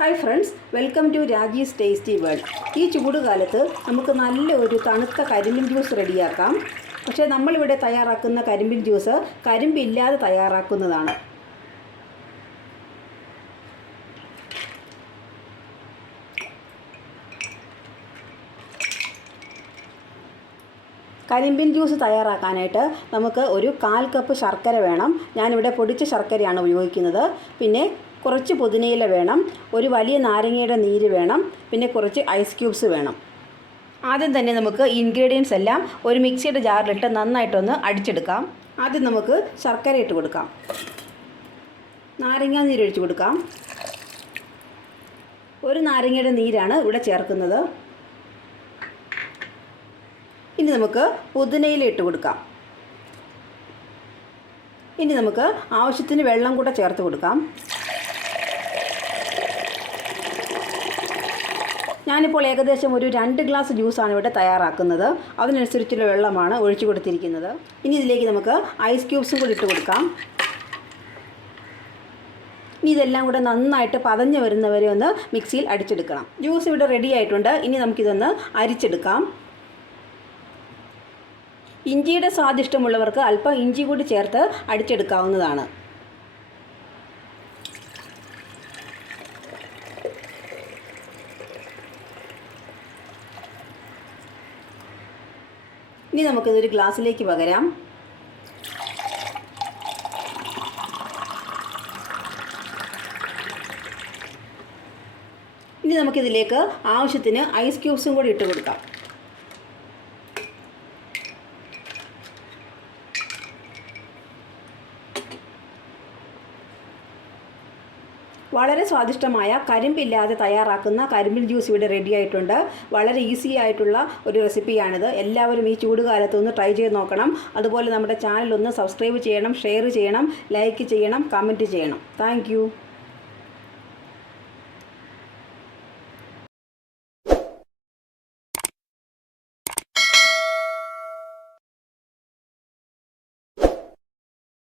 Hi friends welcome to Raji's tasty world ഈ ചൂടുകാലത്ത് നമുക്ക് നല്ല ഒരു തണുത്ത കരിമ്പിൻ ജ്യൂസ് റെഡിയാക്കാം. പക്ഷേ നമ്മളിവിടെ തയ്യാറാക്കുന്ന കരിമ്പിൻ ജ്യൂസ് കരിമ്പില്ലാതെ തയ്യാറാക്കുന്നതാണ്. കരിമ്പിൻ ജ്യൂസ് തയ്യാറാക്കാനായിട്ട് നമുക്ക് ഒരു കാൽ കപ്പ് ശർക്കര വേണം. ഞാനിവിടെ പൊടിച്ച ശർക്കരയാണ് ഉപയോഗിക്കുന്നത്. പിന്നെ കുറച്ച് പുതിനയില വേണം ഒരു വലിയ നാരങ്ങയുടെ നീര് വേണം പിന്നെ കുറച്ച് ഐസ് ക്യൂബ്സ് വേണം. ആദ്യം തന്നെ നമുക്ക് ഇൻഗ്രീഡിയൻസ് എല്ലാം ഒരു മിക്സിയുടെ ജാറിലിട്ട് നന്നായിട്ടൊന്ന് അടിച്ചെടുക്കാം. ആദ്യം നമുക്ക് ശർക്കര ഇട്ട് കൊടുക്കാം. നാരങ്ങ നീര് ഒഴിച്ച് കൊടുക്കാം. ഒരു നാരങ്ങയുടെ നീരാണ് ഇവിടെ ചേർക്കുന്നത്. ഇനി നമുക്ക് പുതിനയില ഇട്ട് കൊടുക്കാം. ഇനി നമുക്ക് ആവശ്യത്തിന് വെള്ളം കൂടെ ചേർത്ത് കൊടുക്കാം. ഞാനിപ്പോൾ ഏകദേശം ഒരു രണ്ട് ഗ്ലാസ് ജ്യൂസാണ് ഇവിടെ തയ്യാറാക്കുന്നത്. അതിനനുസരിച്ചുള്ള വെള്ളമാണ് ഒഴിച്ചു കൊടുത്തിരിക്കുന്നത്. ഇനി ഇതിലേക്ക് നമുക്ക് ഐസ് ക്യൂബ്സും കൂടി ഇട്ട് കൊടുക്കാം. ഇനി ഇതെല്ലാം കൂടെ നന്നായിട്ട് പതഞ്ഞ് വരുന്നവരെ ഒന്ന് മിക്സിയിൽ അടിച്ചെടുക്കണം. ജ്യൂസ് ഇവിടെ റെഡി ആയിട്ടുണ്ട്. ഇനി നമുക്കിതൊന്ന് അരിച്ചെടുക്കാം. ഇഞ്ചിയുടെ സ്വാദിഷ്ടമുള്ളവർക്ക് അല്പം ഇഞ്ചി കൂടി ചേർത്ത് അടിച്ചെടുക്കാവുന്നതാണ്. ഇനി നമുക്കിതൊരു ഗ്ലാസ്സിലേക്ക് പകരാം. ഇനി നമുക്കിതിലേക്ക് ആവശ്യത്തിന് ഐസ് ക്യൂബ്സും കൂടി ഇട്ട് കൊടുക്കാം. വളരെ സ്വാദിഷ്ടമായ കരിമ്പില്ലാതെ തയ്യാറാക്കുന്ന കരിമ്പിൽ ജ്യൂസ് ഇവിടെ റെഡി ആയിട്ടുണ്ട്. വളരെ ഈസി ആയിട്ടുള്ള ഒരു റെസിപ്പിയാണിത് എല്ലാവരും ഈ ചൂടുകാലത്ത് ഒന്ന് ട്രൈ ചെയ്ത് നോക്കണം. അതുപോലെ നമ്മുടെ ചാനൽ ഒന്ന് സബ്സ്ക്രൈബ് ചെയ്യണം ഷെയർ ചെയ്യണം ലൈക്ക് ചെയ്യണം കമന്റ് ചെയ്യണം. താങ്ക്